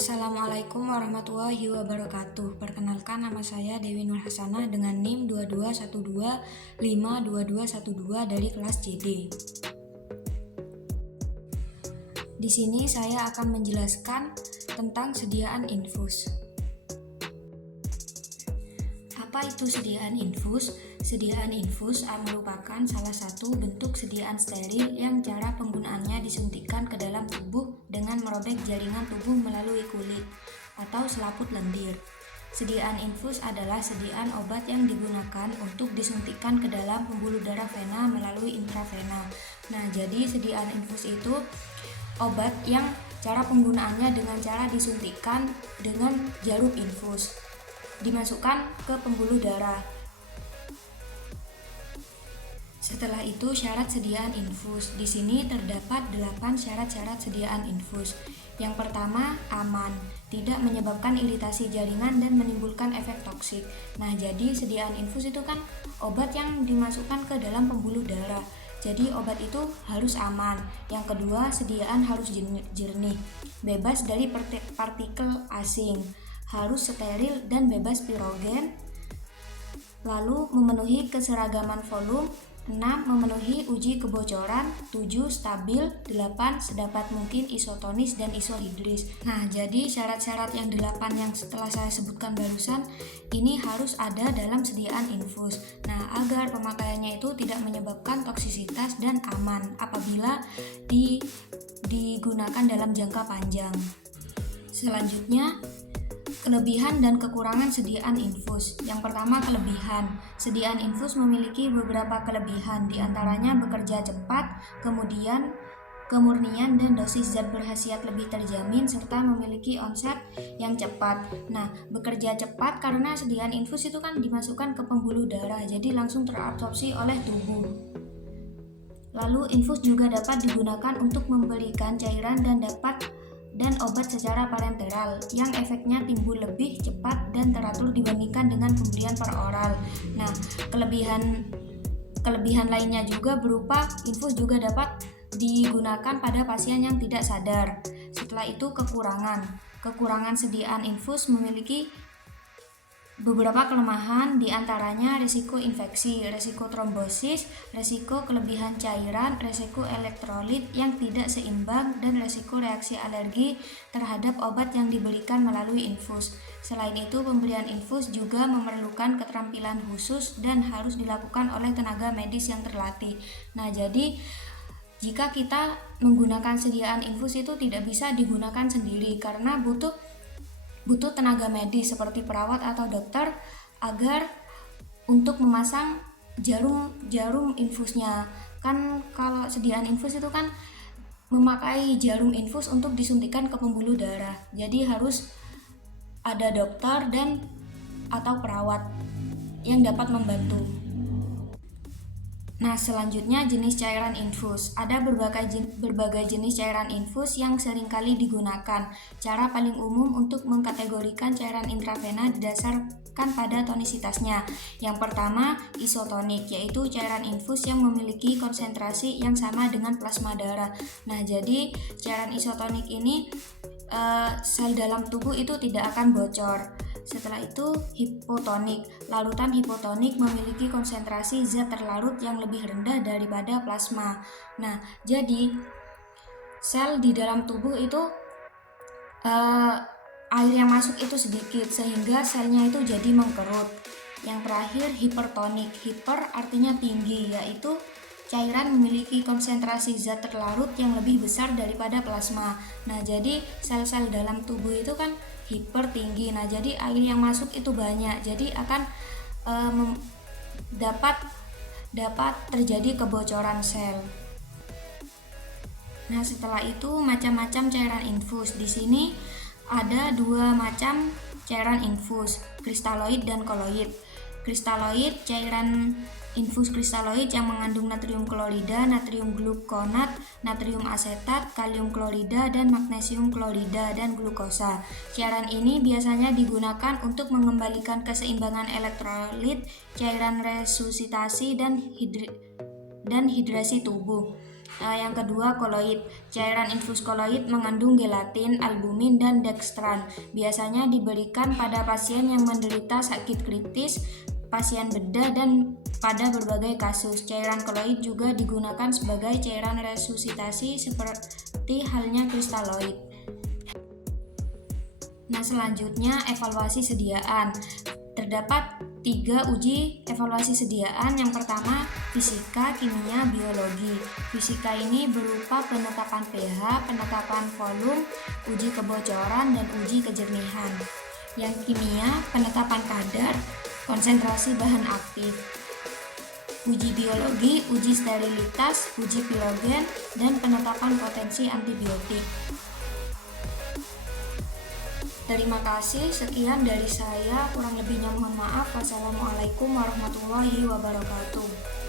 Assalamualaikum warahmatullahi wabarakatuh. Perkenalkan, nama saya Dewi Nur Hasanah dengan NIM 221252212 dari kelas CD. Di sini saya akan menjelaskan tentang sediaan infus. Apa itu sediaan infus? Sediaan infus merupakan salah satu bentuk sediaan steril yang cara penggunaannya disuntikkan ke dalam tubuh dengan merobek jaringan tubuh melalui kulit atau selaput lendir. Sediaan infus adalah sediaan obat yang digunakan untuk disuntikkan ke dalam pembuluh darah vena melalui intravena. Nah, jadi sediaan infus itu obat yang cara penggunaannya dengan cara disuntikkan dengan jarum infus, dimasukkan ke pembuluh darah. Setelah itu, syarat sediaan infus. Di sini terdapat 8 syarat-syarat sediaan infus. Yang pertama, aman, tidak menyebabkan iritasi jaringan dan menimbulkan efek toksik. Nah, jadi sediaan infus itu kan obat yang dimasukkan ke dalam pembuluh darah. Jadi obat itu harus aman. Yang kedua, sediaan harus jernih, bebas dari partikel asing, harus steril dan bebas pirogen. Lalu memenuhi keseragaman volume. 6. Memenuhi uji kebocoran. 7. Stabil. 8. Sedapat mungkin isotonis dan isohidris. Nah, jadi syarat-syarat yang 8 yang setelah saya sebutkan barusan ini harus ada dalam sediaan infus. Nah, agar pemakaiannya itu tidak menyebabkan toksisitas dan aman apabila digunakan dalam jangka panjang. Selanjutnya, kelebihan dan kekurangan sediaan infus. Yang pertama, kelebihan. Sediaan infus memiliki beberapa kelebihan, diantaranya bekerja cepat, kemudian kemurnian dan dosis zat berkhasiat lebih terjamin, serta memiliki onset yang cepat. Nah, bekerja cepat karena sediaan infus itu kan dimasukkan ke pembuluh darah, jadi langsung terabsorpsi oleh tubuh. Lalu, infus juga dapat digunakan untuk memberikan cairan dan obat secara parenteral yang efeknya timbul lebih cepat dan teratur dibandingkan dengan pemberian per oral. Nah, kelebihan lainnya juga berupa infus juga dapat digunakan pada pasien yang tidak sadar. Setelah itu, kekurangan sediaan infus memiliki beberapa kelemahan, diantaranya risiko infeksi, risiko trombosis, risiko kelebihan cairan, risiko elektrolit yang tidak seimbang, dan risiko reaksi alergi terhadap obat yang diberikan melalui infus. Selain itu, pemberian infus juga memerlukan keterampilan khusus dan harus dilakukan oleh tenaga medis yang terlatih. Nah, jadi jika kita menggunakan sediaan infus itu tidak bisa digunakan sendiri karena butuh tenaga medis seperti perawat atau dokter agar untuk memasang jarum infusnya. Kan kalau sediaan infus itu kan memakai jarum infus untuk disuntikan ke pembuluh darah. Jadi harus ada dokter atau perawat yang dapat membantu. Nah, selanjutnya jenis cairan infus. Ada berbagai jenis cairan infus yang seringkali digunakan. Cara paling umum untuk mengkategorikan cairan intravena didasarkan pada tonisitasnya. Yang pertama, isotonik, yaitu cairan infus yang memiliki konsentrasi yang sama dengan plasma darah. Nah, jadi cairan isotonik ini sel dalam tubuh itu tidak akan bocor. Setelah itu, hipotonik. Larutan hipotonik memiliki konsentrasi zat terlarut yang lebih rendah daripada plasma. Nah, jadi sel di dalam tubuh itu air yang masuk itu sedikit sehingga selnya itu jadi mengkerut. Yang terakhir, hipertonik. Hiper artinya tinggi, yaitu cairan memiliki konsentrasi zat terlarut yang lebih besar daripada plasma. Nah, jadi sel-sel dalam tubuh itu kan hiper tinggi. Nah, jadi air yang masuk itu banyak. Jadi akan dapat terjadi kebocoran sel. Nah, setelah itu macam-macam cairan infus. Di sini ada 2 macam cairan infus, kristaloid dan koloid. Kristaloid, cairan infus kristaloid yang mengandung natrium klorida, natrium glukonat, natrium asetat, kalium klorida, dan magnesium klorida dan glukosa. Cairan ini biasanya digunakan untuk mengembalikan keseimbangan elektrolit, cairan resusitasi dan hidrasi tubuh. Yang kedua, koloid. Cairan infus koloid mengandung gelatin, albumin, dan dextran. Biasanya diberikan pada pasien yang menderita sakit kritis, pasien bedah, dan pada berbagai kasus. Cairan koloid juga digunakan sebagai cairan resusitasi seperti halnya kristaloid. Nah, selanjutnya evaluasi sediaan. Terdapat 3 uji evaluasi sediaan. Yang pertama, fisika, kimia, biologi. Fisika ini berupa penetapan pH, penetapan volume, uji kebocoran, dan uji kejernihan. Yang kimia, penetapan kadar, konsentrasi bahan aktif. Uji biologi, uji sterilitas, uji pilogen, dan penetapan potensi antibiotik. Terima kasih, sekian dari saya, kurang lebihnya mohon maaf. Wassalamualaikum warahmatullahi wabarakatuh.